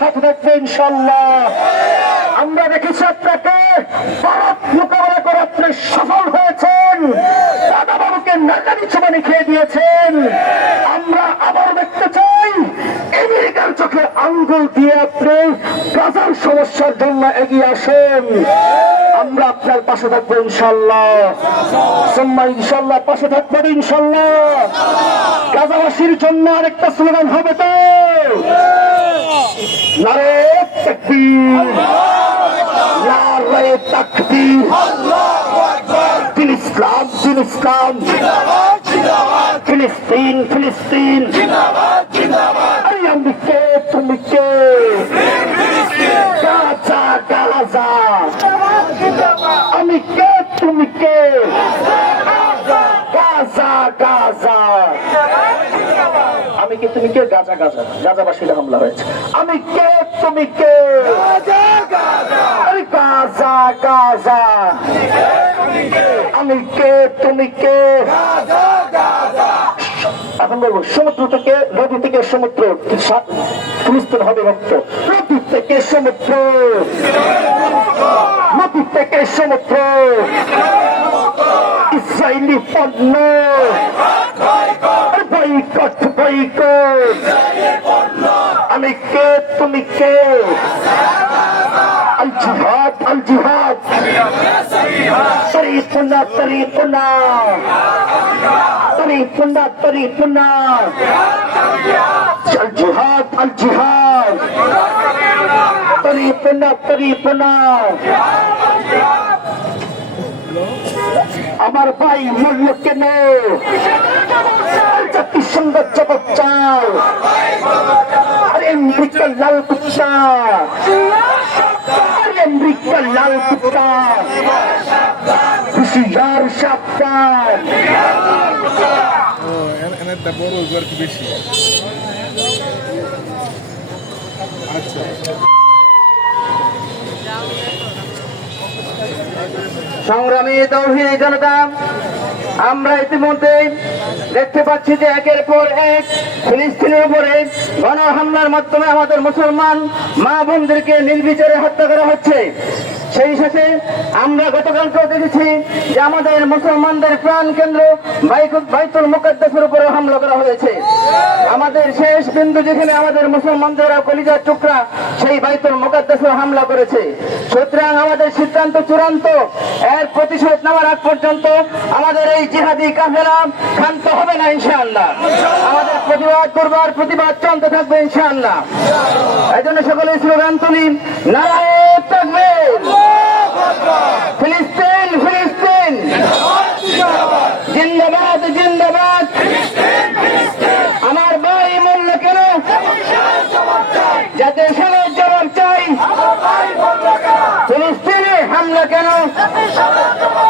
সাথে থাকবে ইনশাল্লাহ আমরা দেখেছি আপনাকে ভারত মোকাবেলা করে আপনি সফল হয়েছেন। দাদা বাবুকে নাকানি চুমানি খেয়ে দিয়েছেন। আমরা আবার দেখতে চাই, আমেরিকার চোখে আঙ্গুল দিয়ে আপনি গাজার সমস্যার জন্য এগিয়ে আসেন। আমরা আপনার পাশে থাকব ইনশাল্লাহ সোম্মা ইনশাল্লাহ পাশে থাকবেন ইনশাল্লাহ গাজাবাসীর জন্য আরেকটা স্লোগান হবে তো। নারে তাকবীর নারে তাকবীর দিন ইসলাম দিন ইসলাম ফিলিস্তিন ফিলিস্তিন আরে আমি কে তুমি কে আমি কে তুমি কে গাজা গাজা কি? তুমি কে? গাজা গাজা। গাজাবাসীরা হামলা হয়েছে। আমি কে? তুমি কে? গাজা গাজা। আমি কে? তুমি কে? এখন বলব সমুদ্র থেকে নদী থেকে সমুদ্র ফিলিস্তিন হবে মুক্ত নদী থেকে সমুদ্র। নদী থেকে সমুদ্র। ইসরায়েলি পণ্য। বৈকট বৈকট আমি কে তুমি কে আল জিহাদ আল জিহাদ তরিকুনা তরিকুনা তরিকুনা তরিকুনা আল জিহাদ আল জিহাদ তরিকুনা তরিকুনা আমার ভাই মূল্য কেন জাতিসংঘ জগৎ চাল আরে আমেরিকা লাল কুত্তা আরে আমেরিকা লাল কুত্তা হুশিয়ার সাবধান আচ্ছা সংগ্রামী তৌহিদ জনতা আমরা ইতিমধ্যে দেখতে পাচ্ছি যে একের পর এক ফিলিস্তিনের উপরে গণ হামলার মাধ্যমে আমাদের মুসলমান মা বোনদেরকে নির্বিচারে হত্যা করা হচ্ছে। সেই সাথে আমরা গতকালকেও দেখেছি যে আমাদের মুসলমানদের প্রাণ কেন্দ্র বাইতুল মুকাদ্দাসের উপরে হামলা করা হয়েছে। আমাদের শেষ বিন্দু যেখানে আমাদের মুসলমানদের কলিজার টুকরা সেই বাইতুল মোকাদ্দাসে হামলা করেছে। সুতরাং আমাদের সিদ্ধান্ত চূড়ান্ত। এর প্রতিশোধ নেওয়ার আগ পর্যন্ত আমাদের এই জিহাদি কাফেলা শান্ত হবে না, ইনশাআল্লাহ। আমাদের প্রতিবাদ করবার প্রতিবাদ চলতে থাকবে, ইনশাআল্লাহ। এই জন্য সকলে স্লোগান তুলি নারায়ণ থাকবে ফিলিস্তিন ফিলিস্তিন। জিন্দাবাদ জিন্দাবাদ। আমার ভাই মূল্য কেন? যাতে